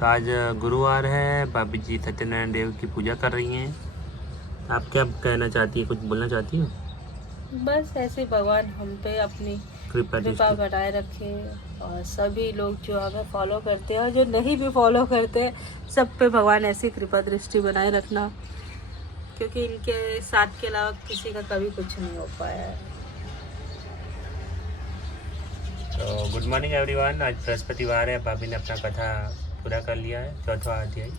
तो आज गुरुवार है, भाभी जी सत्यनारायण देव की पूजा कर रही हैं। आप क्या कहना चाहती है, कुछ बोलना चाहती हो? बस ऐसे भगवान हम पे अपनी कृपा कृपा दृष्टि। बनाए रखे और सभी लोग जो हमें फॉलो करते हैं और जो नहीं भी फॉलो करते सब पे भगवान ऐसी कृपा दृष्टि बनाए रखना, क्योंकि इनके साथ के अलावा किसी का कभी कुछ नहीं हो पाया है। तो गुड मॉर्निंग एवरीवन। आज बृहस्पतिवार है, भाभी ने अपना कथा पूरा कर लिया है, चौथा अध्याय।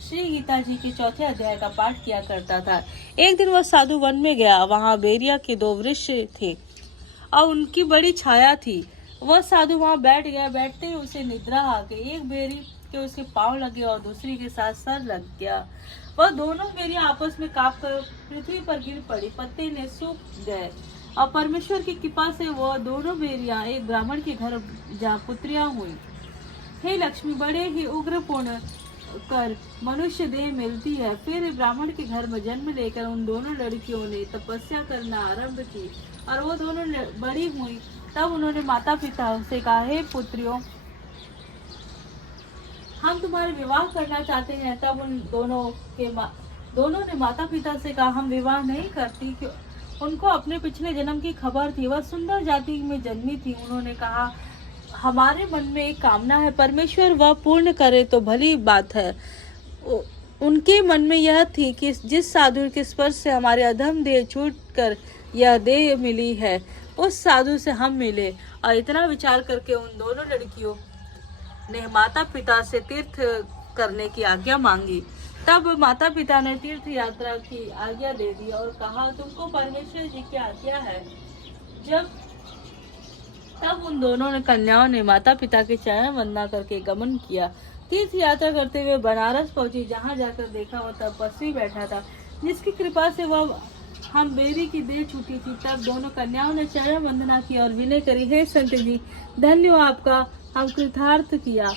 श्री गीता जी के चौथे अध्याय का पाठ किया करता था। एक दिन वह साधु वन में गया। वहाँ बेरिया के 2 वृक्ष थे और उनकी बड़ी छाया थी। वह साधु वहाँ बैठ गया। बैठते ही उसे निद्रा आ गई। एक बेरी के उसके पांव लगे और दूसरी के साथ सर लग गया। वह दोनों बेरियां आपस में कांप कर पृथ्वी पर गिर पड़ी। पत्ते ने सूख गए और परमेश्वर की कृपा से वह दोनों बेरियां एक ब्राह्मण के घर जहाँ पुत्रियां हुई। हे लक्ष्मी, बड़े ही उग्र पूर्ण कर मनुष्य देह मिलती है। फिर ब्राह्मण के घर में जन्म लेकर उन दोनों लड़कियों ने तपस्या करना आरंभ की और वो दोनों बड़ी हुई। तब उन्होंने माता पिता से कहा, हे पुत्रियों, हम तुम्हारे विवाह करना चाहते हैं। तब उन दोनों ने माता पिता से कहा, हम विवाह नहीं करती। क्यों? उनको अपने पिछले जन्म की खबर थी। वह सुंदर जाति में जन्मी थी। उन्होंने कहा, हमारे मन में एक कामना है, परमेश्वर वह पूर्ण करे तो भली बात है। उनके मन में यह थी कि जिस साधु के स्पर्श से हमारे अधम देह छूट कर यह देह मिली है, उस साधु से हम मिले। और इतना विचार करके उन दोनों लड़कियों ने माता पिता से तीर्थ करने की आज्ञा मांगी। तब माता पिता ने तीर्थ यात्रा की आज्ञा दे दी और कहा, तुमको परमेश्वर जी की आज्ञा है। तब उन दोनों ने कन्याओं ने माता पिता के चरण वंदना करके गमन किया। तीर्थ यात्रा करते हुए बनारस पहुंची। जहां जाकर देखा वह तपस्वी बैठा था, जिसकी कृपा से वह हम बेरी की देह छूटी थी। तब दोनों कन्याओं ने चरण वंदना की और विनय करी, हे संत जी, धन्य हो आपका, हम कृतार्थ किया।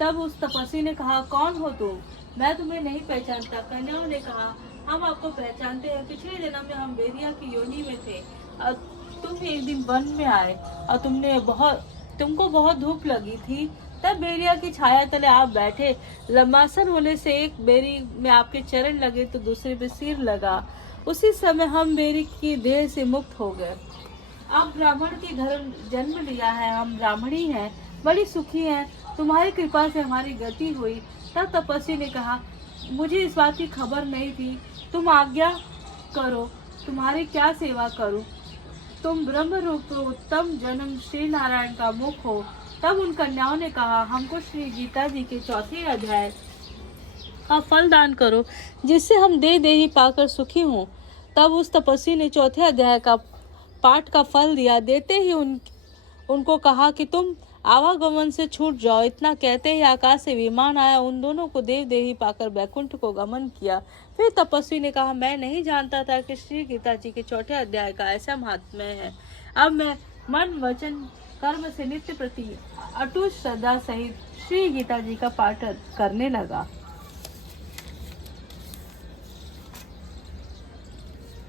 तब उस तपस्वी ने कहा, कौन हो तुम? मैं तुम्हें नहीं पहचानता। कन्याओं ने कहा, हम आपको पहचानते हैं। पिछले जन्म में हम बेरिया की योनि में थे और तुम एक दिन वन में आए और तुमको बहुत धूप लगी थी। तब बेरिया की छाया तले आप बैठे। लम्बासन होने से एक बेरी में आपके चरण लगे तो दूसरे पे सिर लगा। उसी समय हम बेरी की देह से मुक्त हो गए। आप ब्राह्मण के घर जन्म लिया है, हम ब्राह्मणी हैं, बड़ी सुखी हैं। तुम्हारी कृपा से हमारी गति हुई। तब तपस्वी ने कहा, मुझे इस बात की खबर नहीं थी। तुम आज्ञा करो, तुम्हारी क्या सेवा करूं? तुम ब्रह्म रूप उत्तम जन्म श्री नारायण का मुख हो। तब उन कन्याओं ने कहा, हमको श्री गीता जी के चौथे अध्याय का फल दान करो, जिससे हम देही पाकर सुखी हों। तब उस तपस्वी ने चौथे अध्याय का पाठ का फल दिया। देते ही उनको कहा कि तुम आवागमन से छूट जाओ। इतना कहते ही आकाश से विमान आया, उन दोनों को देही पाकर बैकुंठ को गमन किया। फिर तपस्वी ने कहा, मैं नहीं जानता था कि श्री गीता जी के चौथे अध्याय का ऐसा महात्म्य है। अब मैं मन वचन कर्म से नित्य प्रति अटूट श्रद्धा सहित श्री गीता जी का पाठ करने लगा।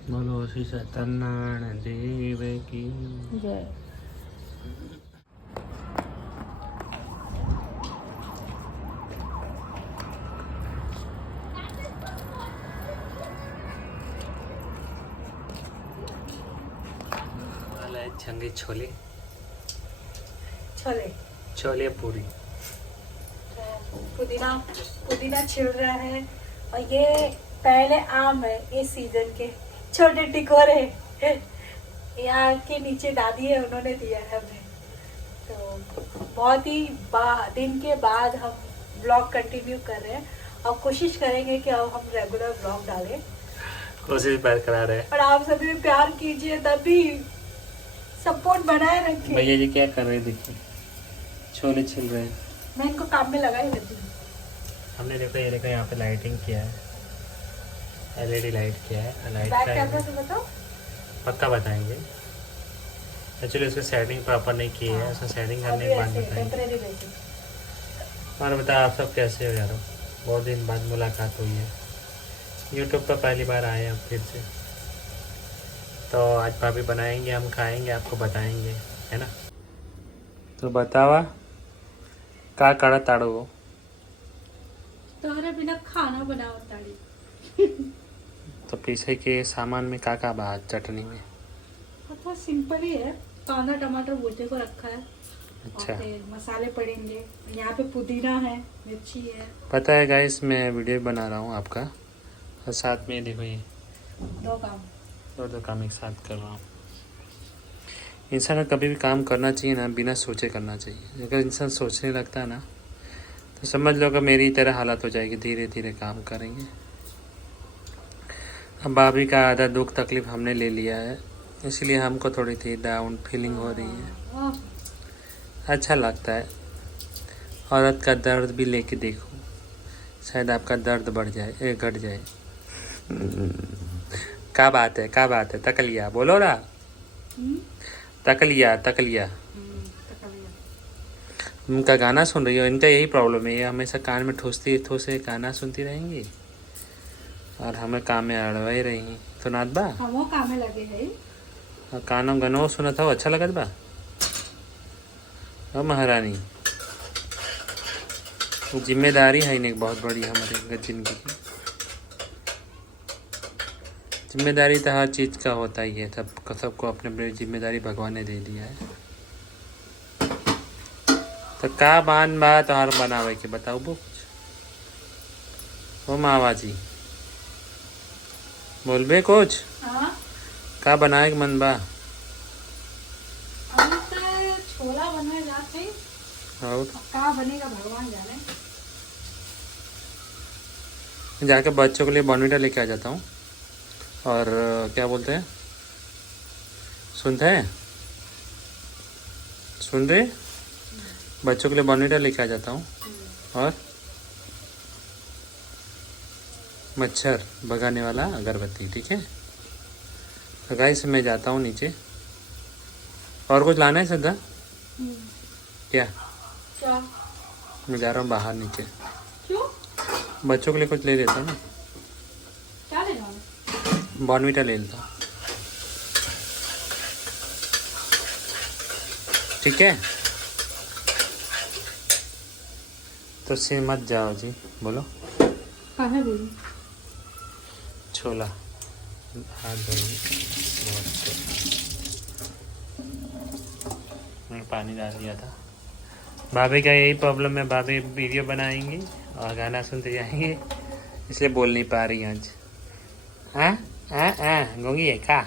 बोलो श्री सत्यनारायण देव की जय। छंगे छोले छोले छोले पूरी। पुदीना छिल रहा है और ये पहले आम है इस सीजन के, छोटे टिकोरे यहाँ के नीचे दादी है, उन्होंने दिया है हमें। तो बहुत ही दिन के बाद हम ब्लॉग कंटिन्यू कर रहे हैं और कोशिश करेंगे कि अब हम रेगुलर ब्लॉग डालें। कोशिश बरकरार है और आप सभी प्यार कीजिए, तभी सपोर्ट बनाए रखिए। भैया जी क्या कर रहे हैं, देखिए छोले छिल रहे हैं। मैं इनको काम में लगाई रहती हूँ। हमने देखो ये देखो यहाँ पे लाइटिंग किया है, एलईडी लाइट किया है। लाइट बैक का कैमरा से बताओ, पक्का बताएंगे। एक्चुअली उसकी सेटिंग प्रॉपर नहीं की है, उसका सेटिंग करने के बाद बताएंगे। और बताओ आप सब कैसे हो यारो, बहुत दिन बाद मुलाकात हुई है। यूट्यूब पर पहली बार आए हैं फिर से। तो आज भाभी बनाएंगे, हम खाएंगे, आपको बताएंगे, है ना। तो बतावा का काढ़ा ताड़ो वो तोहरे बिना खाना बनाओ ताड़ी। तो पीछे के सामान में का बात चटनी में। तो सिंपल ही है, कांदा टमाटर भूजे को रखा है। अच्छा, और फिर मसाले पड़ेंगे, यहाँ पे पुदीना है, मिर्ची है। पता है गाइस, मैं वीडियो बना रहा हूँ आपका, और साथ में देखो ये दो काम। दो काम एक साथ कर रहा हूँ। इंसान का कभी भी काम करना चाहिए ना, बिना सोचे करना चाहिए। अगर इंसान सोचने लगता है ना, तो समझ लो कि मेरी तरह हालत हो जाएगी, धीरे धीरे काम करेंगे। अब भाभी का आधा दुख तकलीफ हमने ले लिया है, इसलिए हमको थोड़ी सी डाउन फीलिंग हो रही है। अच्छा लगता है, औरत का दर्द भी लेके देखो, शायद आपका दर्द बढ़ जाए, घट जाए। क्या बात है, क्या बात है? तकलिया बोलो ना, तकलिया तकलिया। उनका गाना सुन रही हो, इनका यही प्रॉब्लम है, ये हमेशा कान में ठूसती ठूसे गाना सुनती रहेंगी और हमें काम में अड़वा ही रही। तो नाथ बा हमो काम में लगे है। और कानों गनो सुना था, अच्छा लगत बा। और महारानी जिम्मेदारी है नहीं बहुत बड़ी हमारे जिंदगी की। जिम्मेदारी तो हर चीज़ का होता ही है, सबको अपने अपनी जिम्मेदारी भगवान ने दे दिया है। तो का बान बात और बनावे के बताओ वो कुछ। ओ मावाजी बोलबे कुछ, का बनाए के मन बा? छोला बनाए जाते और का बनेगा भगवान जाने। जाके बच्चों के लिए बॉर्नविटा लेके आ जाता हूँ। और क्या बोलते हैं, सुनते हैं, सुन रहे? बच्चों के लिए बॉर्नविटा लेके आ जाता हूँ और मच्छर भगाने वाला अगरबत्ती, ठीक है? तो गाइस मैं जाता हूँ नीचे। और कुछ लाना है सदा? क्या? मैं जा रहा हूँ बाहर नीचे। क्यों? बच्चों के लिए कुछ ले लेता हूँ ना। क्या ले जाओ? बॉर्नविटा ले लेता हूँ, ठीक है? तो से मत जाओ जी, बोलो। कहाँ है बोली? छोला हाथ धोने मैं पानी डाल दिया था। भाभी का यही प्रॉब्लम है, भाभी वीडियो बनाएंगी और गाना सुनते जाएंगे, इसलिए बोल नहीं पा रही आज। हाँ हाँ हाँ, गूंगी है का?